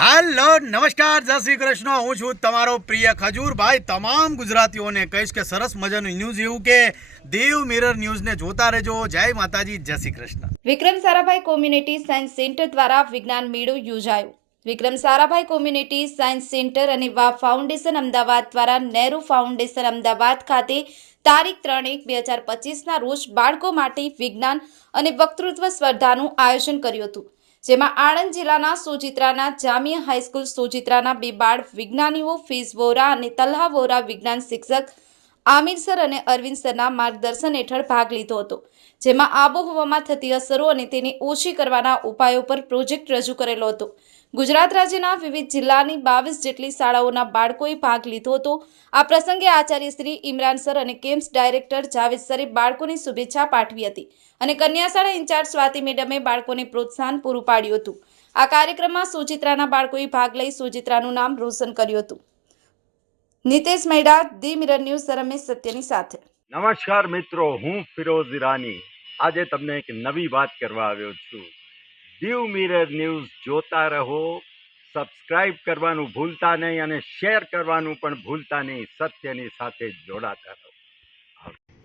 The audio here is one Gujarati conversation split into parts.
હાલો નમસ્કાર, જય શ્રી કૃષ્ણ. હું છું તમારો પ્રિય ખજૂરભાઈ. તમામ ગુજરાતીઓને કહીશ કે સરસ મજાનું ન્યૂઝ એવું કે દેવ મિરર ન્યૂઝને જોતા રહેજો. જય માતાજી, જય Shri Krishna. Vikram Sarabhai community science centre દ્વારા વિજ્ઞાન મેળો યોજાયો. Vikram Sarabhai community science centre અને વા ફાઉન્ડેશન અમદાવાદ દ્વારા નહેરુ ફાઉન્ડેશન અમદાવાદ ખાતે તારીખ 3/1/2025ના રોજ બાળકો માટે વિજ્ઞાન અને વક્તૃત્વ સ્પર્ધાનું આયોજન કર્યું હતું. જેમાં આણંદ જિલ્લાના સોજિત્રાના જામિયા હાઈસ્કૂલ સોજિત્રાના 2 બાળ વિજ્ઞાનીઓ ફીઝ વોરા અને તલ્હા વોરા વિજ્ઞાન શિક્ષક આમિર સર અને અરવિંદ સરના માર્ગદર્શન હેઠળ ભાગ લીધો હતો. જેમાં આબોહવામાં થતી અસરો અને તેને ઓછી કરવાના ઉપાયો પર પ્રોજેક્ટ રજૂ કરેલો હતો. ગુજરાત રાજ્યના વિવિધ જિલ્લાની 22 જેટલી શાળાઓના બાળકોએ ભાગ લીધો હતો. આ પ્રસંગે આચાર્ય શ્રી ઇમરાન સર અને કેમ્પ્સ ડાયરેક્ટર જાવેદ સરે બાળકોને શુભેચ્છા પાઠવી હતી અને કન્યા શાળા ઇન્ચાર્જ સ્વાતિ મેડમે બાળકોને પ્રોત્સાહન પૂરું પાડ્યું હતું. આ કાર્યક્રમમાં સોજિત્રાના બાળકોએ ભાગ લઈ સોજિત્રાનું નામ રોશન કર્યું હતું. Nitesh મૈડા, the mirror news, Ramesh સત્યની સાથે. નમસ્કાર મિત્રો, હું ફિરોઝ ઈરાની આજે તમને એક નવી વાત કરવા આવ્યો છું. દીવ મિરર ન્યૂઝ જોતા રહો, સબસ્ક્રાઇબ કરવાનું ભૂલતા નહીં અને શેર કરવાનું પણ ભૂલતા નહીં. સત્યની સાથે જોડાતા રહો.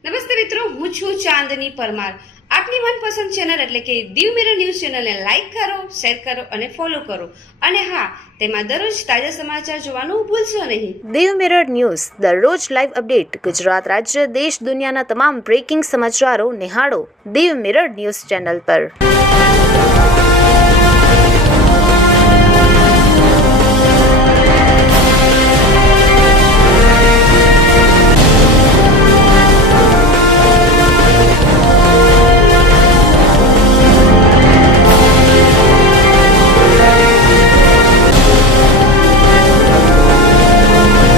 નમસ્તે મિત્રો, હું છું ચાંદની પરમાર. આપની મનપસંદ ચેનલ એટલે કે દીવ મિરર ન્યૂઝ ચેનલને લાઈક કરો, શેર કરો અને ફોલો કરો. અને હા, તેમાં દરરોજ તાજા સમાચાર જોવાનું ભૂલશો નહીં. દીવ મિરર ન્યૂઝ દરરોજ લાઈવ અપડેટ. ગુજરાત રાજ્ય, દેશ, દુનિયાના તમામ બ્રેકિંગ સમાચારો નિહાળો દીવ મિરર ન્યૂઝ ચેનલ પર.